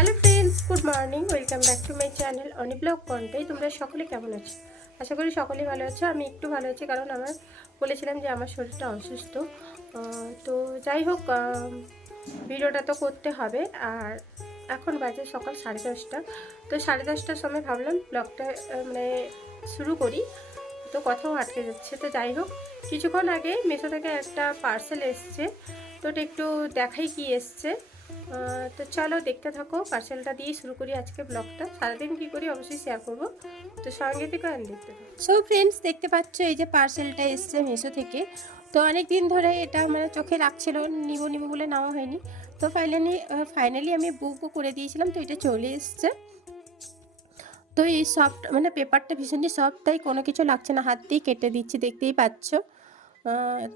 Hello friends, good morning, welcome back to my channel Oni blog কন্টে তোমরা সকলে কেমন আছো? আশা করি সকলেই ভালো আছো। আমি একটু ভালো আছি কারণ আমার বলেছিলাম যে আমার শরীরটা অসুস্থ। তো যাই হোক ভিডিওটা তো করতে হবে। আর এখন বাজে সকাল সাড়ে দশটা। তো সাড়ে দশটার সময় ভাবলাম ব্লগটা মানে শুরু করি। তো কথাও আটকে যাচ্ছে। তো যাই হোক, কিছুক্ষণ আগে মেশো থেকে একটা পার্সেল এসছে। তো একটু দেখাই কি এসছে। তো চলো দেখতে থাকো পার্সেলটা দিয়ে শুরু করি আজকে ব্লগটা সারাদিন কী করি অবশ্যই শেয়ার করব। তো সঙ্গে থেকে আমি দেখতে সো ফ্রেন্ডস দেখতে পাচ্ছ এই যে পার্সেলটা এসছে মেশো থেকে। তো অনেক দিন ধরে এটা মানে চোখে রাখছিল নিব নিব বলে নেওয়া হয়নি। তো ফাইনালি ফাইনালি আমি বুকও করে দিয়েছিলাম, তো এটা চলে এসছে। তো এই সফট মানে পেপারটা ভীষণই সফট তাই কোনো কিছু লাগছে না, হাত দিয়ে কেটে দিচ্ছি, দেখতেই পাচ্ছ।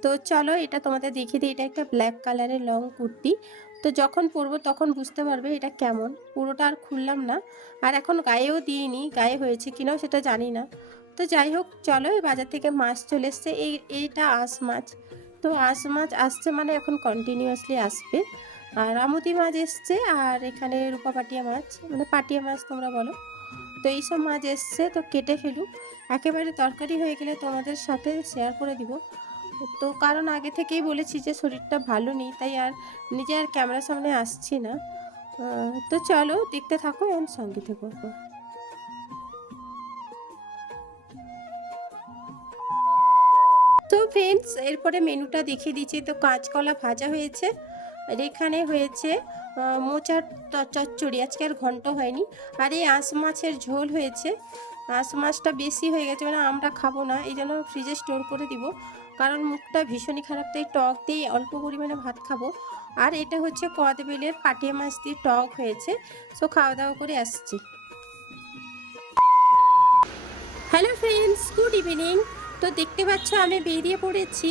তো চলো এটা তোমাদের দেখিয়ে দিই, এটা একটা ব্ল্যাক কালারের লং কুর্তি। তো যখন পরবো তখন বুঝতে পারবে এটা কেমন। পুরোটা আর খুললাম না। আর এখন গায়েও দিইনি, গায়ে হয়েছে কিনাও সেটা জানি না। তো যাই হোক, চলো বাজার থেকে মাছ চলে এসছে। এই, এইটা আঁশ মাছ। তো আঁশ মাছ আসছে মানে এখন কন্টিনিউয়াসলি আসবে। আর আমুদি মাছ এসছে আর এখানে রূপা পাটিয়া মাছ মানে পাটিয়া মাছ তোমরা বলো। তো এইসব মাছ এসছে, তো কেটে ফেলুক। একেবারে তরকারি হয়ে গেলে তোমাদের সাথে শেয়ার করে দিব। তো কারণ আগে থেকেই বলেছি যে শরীরটা ভালো নেই, তাই আর নিজে আর ক্যামেরার সামনে আসছি না। তো চলো দেখতে থাকো এন্ড সঙ্গে থেকো তো ফ্রেন্ডস এরপরে মেনুটা দেখিয়ে দিচ্ছি। তো কাঁচকলা ভাজা হয়েছে আর এখানে হয়েছে মোচার চচ্চড়ি। আজকে আর ঘন্ট হয়নি। আর এই আঁশ মাছের ঝোল হয়েছে। আঁশ মাছটা বেশি হয়ে গেছে মানে আমরা খাব না, এই জন্য ফ্রিজে স্টোর করে দিব। কারণ মুখটা ভীষণই খারাপ, তাই টক দিয়ে অল্প পরিমাণে ভাত খাব। আর এটা হচ্ছে কদবেলের পাটিয়া মাছ দিয়ে টক হয়েছে, সো খাওয়া দাওয়া করে আসছি। Hello friends, good evening. তো দেখতে পাচ্ছ আমি বেরিয়ে পড়েছি,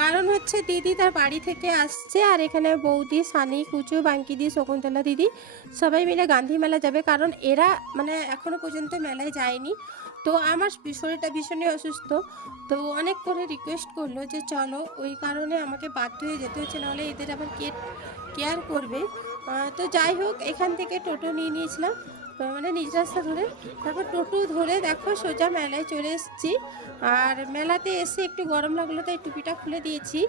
কারণ হচ্ছে দিদি তার বাড়ি থেকে আসছে, আর এখানে বৌদি, সানি, কুচু বাঙ্কিদি শকুন্তলা দিদি সবাই মিলে গান্ধী মেলা যাবে, কারণ এরা মানে এখনও পর্যন্ত মেলায় যায়নি। তো আমার শরীরটা ভীষণই অসুস্থ। তো অনেক করে রিকোয়েস্ট করল যে, চলো। ওই কারণে আমাকে বাধ্য হয়ে যেতে হচ্ছে, নাহলে এদের আবার কে কেয়ার করবে। তো যাই হোক, এখান থেকে টোটো নিয়ে নিয়েছিলাম মানে নিজ রাস্তা ধরে। তারপর টোটো ধরে দেখো সোজা মেলায় চলে এসেছি। আর মেলাতে এসে একটু গরম লাগল, তাই টুপিটা খুলে দিয়েছি।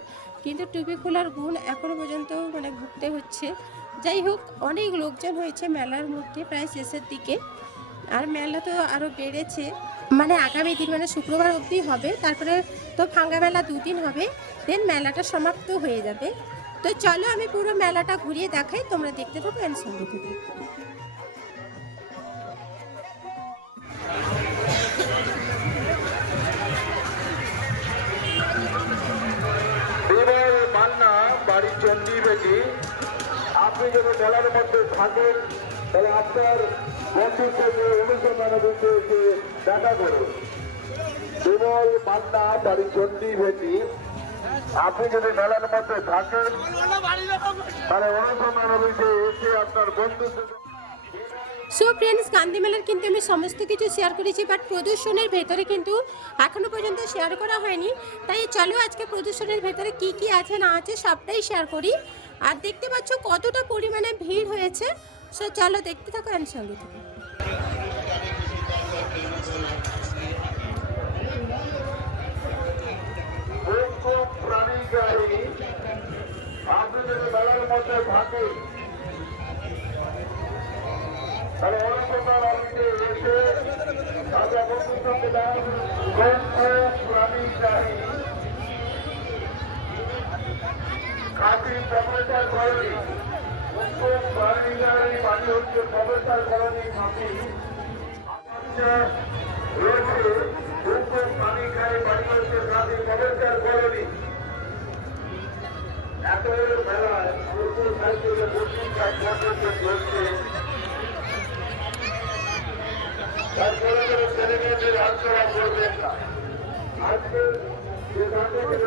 কিন্তু টুপি খোলার গুণ এখনও পর্যন্ত মানে ভুগতে হচ্ছে। যাই হোক, অনেক লোকজন হয়েছে মেলার মধ্যে, প্রায় শেষের দিকে। আর মেলা তো আরও বেড়েছে। মানে আগামী দিন মানে শুক্রবার অবধি হবে, তারপরে তো ভাঙ্গা মেলা দুদিন হবে দেন মেলাটা সমাপ্ত হয়ে যাবে। তো চলো আমি পুরো মেলাটা ঘুরিয়ে দেখাই, তোমরা দেখতে থাকো এর সঙ্গে থেকে। বাড়ি বেটি আপনি যদি মেলার মধ্যে থাকেন, তাহলে আপনার আপনি যদি মেলার মধ্যে থাকেন, তাহলে নিরানব্বইতে এসে আপনার সঙ্গে সো ফ্রেন্ডস গান্ধী মেলার কিন্তু আমি সমস্ত কিছু শেয়ার করেছি বাট প্রদর্শনের ভেতরে কিন্তু এখনও পর্যন্ত শেয়ার করা হয়নি। তাই চলো আজকে প্রদর্শনের ভেতরে কি কি আছে, না আছে, সবটাই শেয়ার করি। আর দেখতে পাচ্ছ কতটা পরিমাণে ভিড় হয়েছে। সো চলো দেখতে থাকো আমি সঙ্গে থাকো। খাতি বাড়ি হচ্ছে প্রফেসর কলোনি খাতি রয়েছে মুখ্য প্রাণীগ্রাহী বাড়ি হচ্ছে খাতি প্রফেসর কলোনি এত মেলায় প্রচুর বত্রিশ লাখ চলছে তারপরে ছেলে মেয়েদের আলোচনা করবেন না আজকে যে গান্ধী থেকে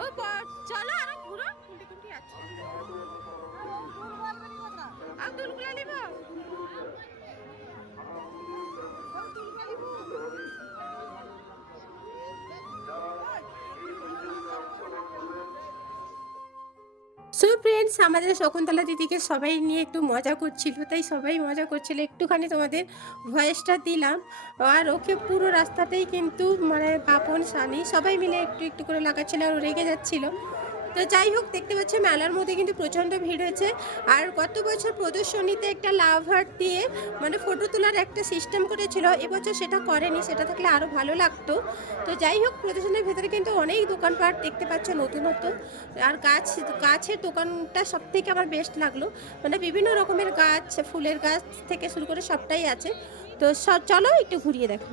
ও চলো আরও ঘুরো। কুন্টি কুন্টি আছে। আব্দুলগুলা নিব? সো ফ্রেন্ডস আমাদের শকুন্তলা দিদিকে সবাই নিয়ে একটু মজা করছিল, তাই সবাই মজা করছিল। একটুখানি তোমাদের ভয়েসটা দিলাম। আর ওকে পুরো রাস্তাতেই কিন্তু মানে পাপন সানি সবাই মিলে একটু একটু করে লাগাচ্ছিল আর রেগে যাচ্ছিল। তো যাই হোক, দেখতে পাচ্ছি মেলার মধ্যে কিন্তু প্রচণ্ড ভিড় হয়েছে। আর গত বছর প্রদর্শনীতে একটা লাভ হার্ট দিয়ে মানে ফটো তোলার একটা সিস্টেম করেছিল, এবছর সেটা করেনি, সেটা থাকলে আরও ভালো লাগতো। তো যাই হোক, প্রদর্শনীর ভেতরে কিন্তু অনেক দোকানপাট দেখতে পাচ্ছ নতুনত্ব। আর গাছ, গাছের দোকানটা সব থেকে আমার বেস্ট লাগল। মানে বিভিন্ন রকমের গাছ, ফুলের গাছ থেকে শুরু করে সবটাই আছে। তো চলো একটু ঘুরিয়ে দেখো।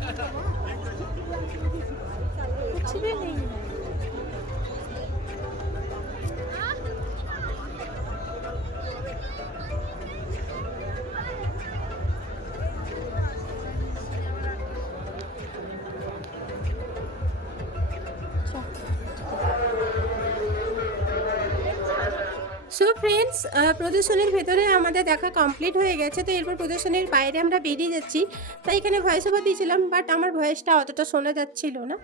What you? সো ফ্রেন্ডস প্রদর্শনীর ভেতরে আমাদের দেখা কমপ্লিট হয়ে গেছে। তো এরপর প্রদর্শনীর বাইরে আমরা বেরিয়ে যাচ্ছি। তাই এখানে ভয়েস ওভার দিয়েছিলাম বাট আমার ভয়েসটা অতটা শোনা যাচ্ছিল না।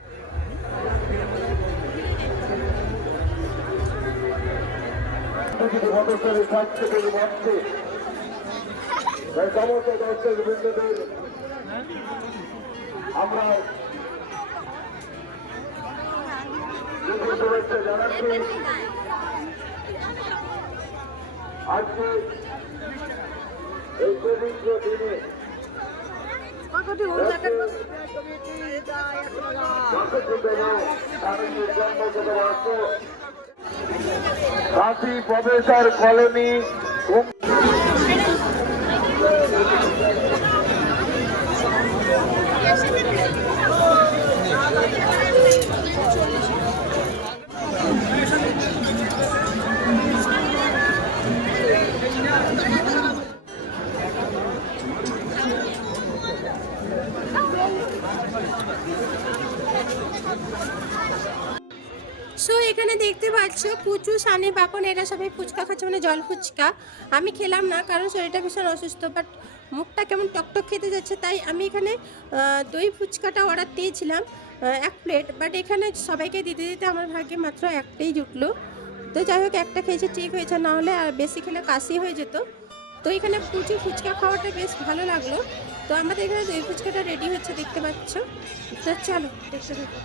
আমরা জানাচ্ছি আজকে এই পবিত্র দিনে কাশী প্রফেসর কলোনি সো এখানে দেখতে পাচ্ছ, কুচু, সানি, বাপন, এরা সবাই ফুচকা খাচ্ছে মানে জল ফুচকা। আমি খেলাম না, কারণ শরীরটা ভীষণ অসুস্থ বাট মুখটা কেমন টকটক খেতে যাচ্ছে, তাই আমি এখানে দই ফুচকাটা অর্ডার দিয়েছিলাম এক প্লেট বাট এখানে সবাইকে দিতে দিতে আমার ভাগ্যে মাত্র একটাই জুটলো। তো যাই হোক, একটা খেয়েছে, ঠিক হয়েছে, না হলে আর বেশি খেলে কাশি হয়ে যেত। তো এখানে কুচু ফুচকা খাওয়াটা বেশ ভালো লাগল তো আমাদের এখানে দই ফুচকাটা রেডি হচ্ছে দেখতে পাচ্ছ তো চলো দেখতে থাকো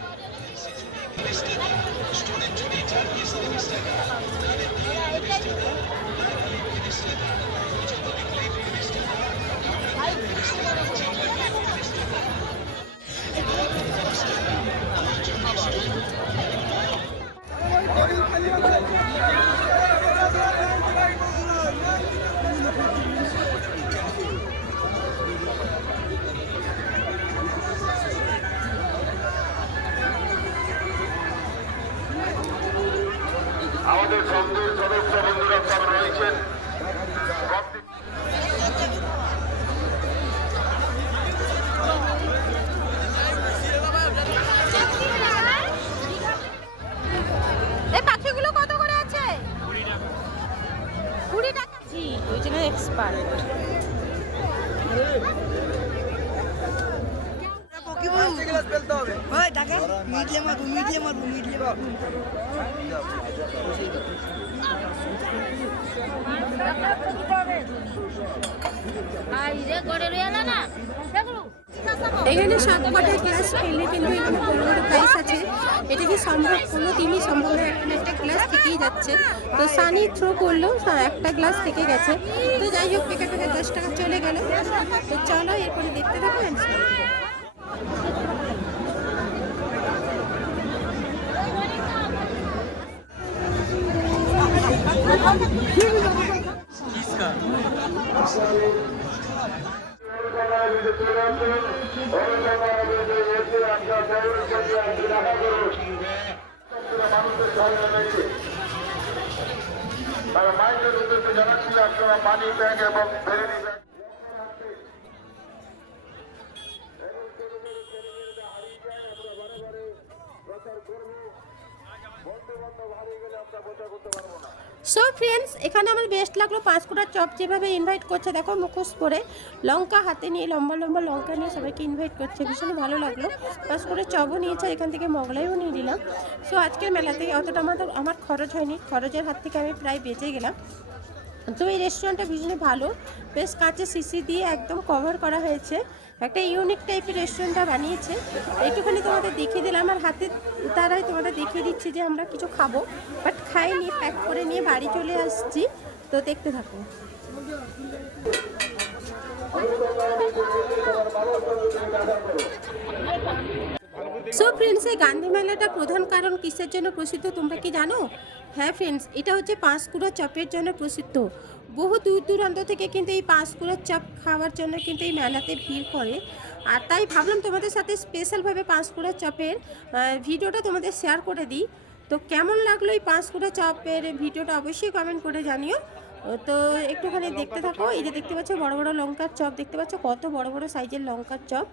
এখানে সব কটা ক্লাস পেলে কিন্তু এখানে বড় প্রাইস আছে। এটা কি সম্ভব? কোনো দিনই সম্ভব না একটা ক্লাস থেকেই যাচ্ছে। তো সানি থ্রো করল একটা গ্লাস থেকে গেছে। তো যাই হোক পেকে পেকে দশ টাকা চলে গেল। তো চলো, এরপরে দেখতে থাকো অ্যান্সার মাইকের উদ্দেশ্যে জানাচ্ছি আপনারা মানি ব্যাগ এবং সো ফ্রেন্ডস এখানে আমার বেস্ট লাগল পাঁচকুড়ার চপ যেভাবে ইনভাইট করছে। দেখো, মুখোশ পরে লঙ্কা হাতে নিয়ে, লম্বা লম্বা লঙ্কা নিয়ে সবাইকে ইনভাইট করছে। ভীষণ ভালো লাগল। পাঁচকুড়ার চপও নিয়েছে, এখান থেকে মগলাইও নিয়ে দিলাম সো আজকের মেলাতে অতটা আমাদের, আমার খরচ হয়নি। খরচের হাত থেকে আমি প্রায় বেঁচে গেলাম। তো এই রেস্টুরেন্টটা ভীষণ ভালো। বেশ কাঁচে সিসি দিয়ে একদম কভার করা হয়েছে। একটা ইউনিক টাইপের রেস্টুরেন্টটা বানিয়েছে। একটুখানি তোমাদের দেখিয়ে দিলাম আমার হাতে দ্বারাই তোমাদের দেখিয়ে দিচ্ছি যে আমরা কিছু খাব। বাট খাই নিয়ে প্যাক করে নিয়ে বাড়ি চলে আসছি। তো দেখতে থাকো। সো ফ্রেন্ডস এই গান্ধী মেলাটা প্রধান কারণ কিসের জন্য প্রসিদ্ধ তোমরা কি জানো? হ্যাঁ ফ্রেন্ডস এটা হচ্ছে পাঁশকুড়া চপের জন্য প্রসিদ্ধ। বহু দূর দূরান্ত থেকে কিন্তু এই পাঁশকুড়ার চপ খাওয়ার জন্য কিন্তু এই মেলাতে ভিড় করে। আর তাই ভাবলাম তোমাদের সাথে স্পেশালভাবে পাঁশকুড়ার চপের ভিডিওটা তোমাদের শেয়ার করে দিই। তো কেমন লাগল এই পাঁশকুড়া চপের ভিডিওটা অবশ্যই কমেন্ট করে জানিও। তো একটুখানি দেখতে থাকো, এই যে দেখতে পাচ্ছ বড় বড় লঙ্কার চপ, দেখতে পাচ্ছ কত বড় বড় সাইজের লঙ্কার চপ।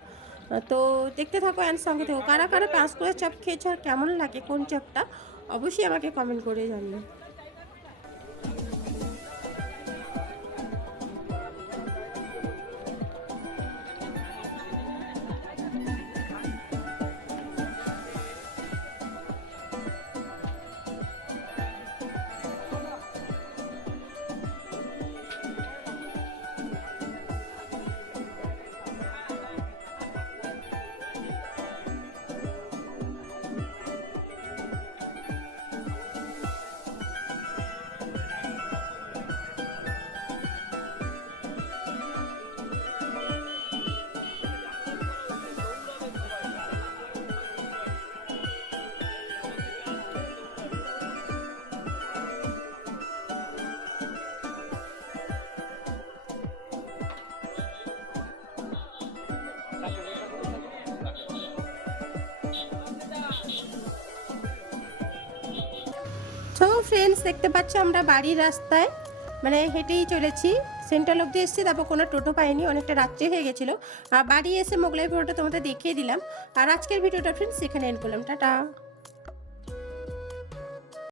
তো দেখতে থাকো অ্যান্ড সঙ্গে থাকো। কারা কারা পাঁচ করে চপ খেয়েছো আর কেমন লাগে কোন চপটা, অবশ্যই আমাকে কমেন্ট করে জানিও। ফ্রেন্ডস দেখতে পাচ্ছ আমরা বাড়ির রাস্তায়। মানে হেঁটেই চলেছি। সেন্ট্রাল অব্দি এসেছি, তারপর কোনো টোটো পাইনি, অনেকটা রাত্রে হয়ে গেছিল। আর বাড়ি এসে মোগলাই পরোটা তোমাদের দেখিয়ে দিলাম। আর আজকের ভিডিওটা ফ্রেন্ডস এখানে এন্ড করলাম। টাটা।